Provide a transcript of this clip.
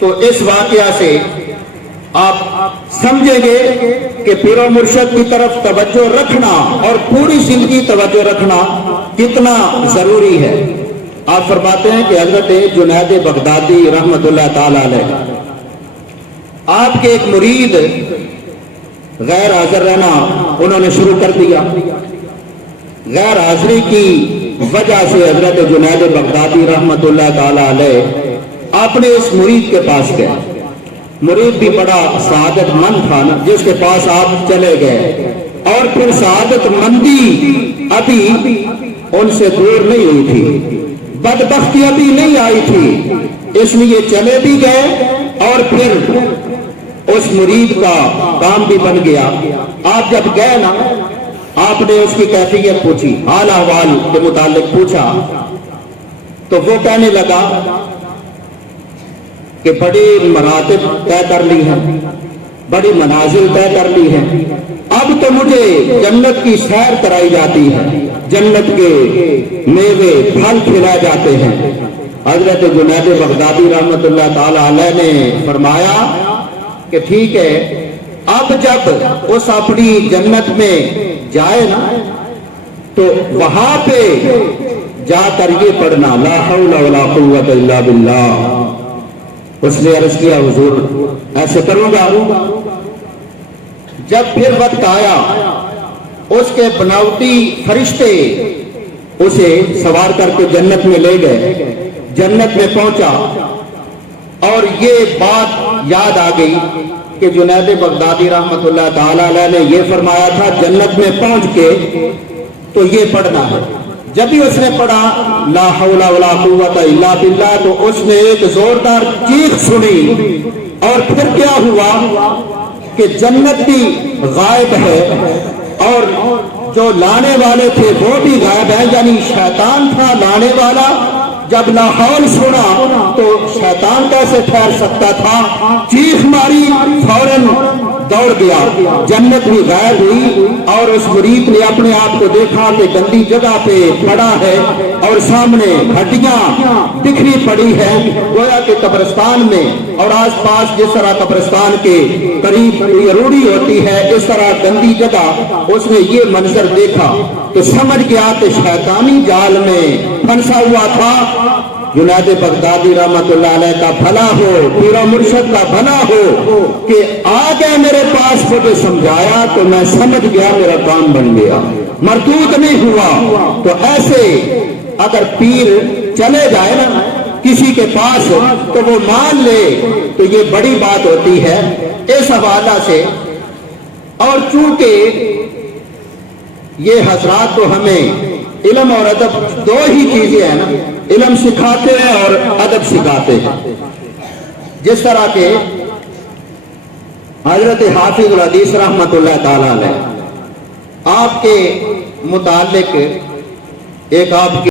تو اس واقعہ سے آپ سمجھیں گے کہ پیر و مرشد کی طرف توجہ رکھنا اور پوری زندگی توجہ رکھنا کتنا ضروری ہے۔ آپ فرماتے ہیں کہ حضرت جنید بغدادی رحمت اللہ تعالی علیہ، آپ کے ایک مرید غیر حاضر رہنا انہوں نے شروع کر دیا۔ غیر حاضری کی وجہ سے حضرت جنید بغدادی رحمت اللہ تعالی علیہ اپنے اس مرید کے پاس گئے۔ مرید بھی بڑا سعادت مند تھا نا، جس کے پاس آپ چلے گئے، اور پھر سعادت مندی ابھی ان سے دور نہیں ہوئی تھی، بدبختی ابھی نہیں آئی تھی، اس لیے چلے بھی گئے اور پھر اس مرید کا کام بھی بن گیا۔ آپ جب گئے نا، آپ نے اس کی کیفیت پوچھی، حال احوال کے متعلق پوچھا، تو وہ کہنے لگا کہ بڑی مراتب طے کر لی ہیں، بڑی منازل طے کر لی ہیں، اب تو مجھے جنت کی سیر کرائی جاتی ہے، جنت کے میوے پھل کھلائے جاتے ہیں۔ حضرت جنید بغدادی رحمت اللہ تعالی علیہ نے فرمایا کہ ٹھیک ہے، اب جب اس اپنی جنت میں جائے نا، تو وہاں پہ جا کر یہ پڑھنا، لا حول ولا قوت الا باللہ۔ اس نے عرض کیا، حضور ایسے کروں گا۔ جب پھر وقت آیا، اس کے بناوٹی فرشتے اسے سوار کر کے جنت میں لے گئے، جنت میں پہنچا اور یہ بات یاد آ گئی کہ جنید بغدادی رحمت اللہ تعالی علیہ نے یہ فرمایا تھا جنت میں پہنچ کے تو یہ پڑھنا ہے۔ جب بھی اس نے پڑھا لا حول ولا قوت الا باللہ، تو اس نے ایک زوردار چیخ سنی، اور پھر کیا ہوا کہ جنت بھی غائب ہے اور جو لانے والے تھے وہ بھی غائب ہیں، یعنی شیطان تھا لانے والا۔ جب لا حول سنا تو شیطان کیسے ٹھہر سکتا تھا، چیخ ماری، فوراً دوڑ گیا، جنت بھی غائب ہوئی، اور اس مرید نے اپنے آپ کو دیکھا کہ گندی جگہ پہ پڑا ہے اور سامنے ہڈیاں بکھری پڑی ہے، گویا کہ قبرستان میں، اور آس پاس جس طرح قبرستان کے قریب روڑی ہوتی ہے، اس طرح گندی جگہ اس نے یہ منظر دیکھا تو سمجھ گیا کہ شیطانی جال میں پھنسا ہوا تھا۔ جنید بغدادی رحمت اللہ علیہ کا بھلا ہو، پیر و مرشد کا بھلا ہو کہ آ گئے میرے پاس، مجھے سمجھایا تو میں سمجھ گیا، میرا کام بن گیا، مردود نہیں ہوا۔ تو ایسے اگر پیر چلے جائے نا کسی کے پاس تو وہ مان لے تو یہ بڑی بات ہوتی ہے۔ اس حوالہ سے، اور چونکہ یہ حضرات تو ہمیں علم اور ادب دو ہی چیزیں ہیں نا، علم سکھاتے ہیں اور ادب سکھاتے ہیں۔ جس طرح کے حضرت حافظ الحدیث رحمت اللہ تعالی علیہ، آپ کے متعلق ایک آپ کی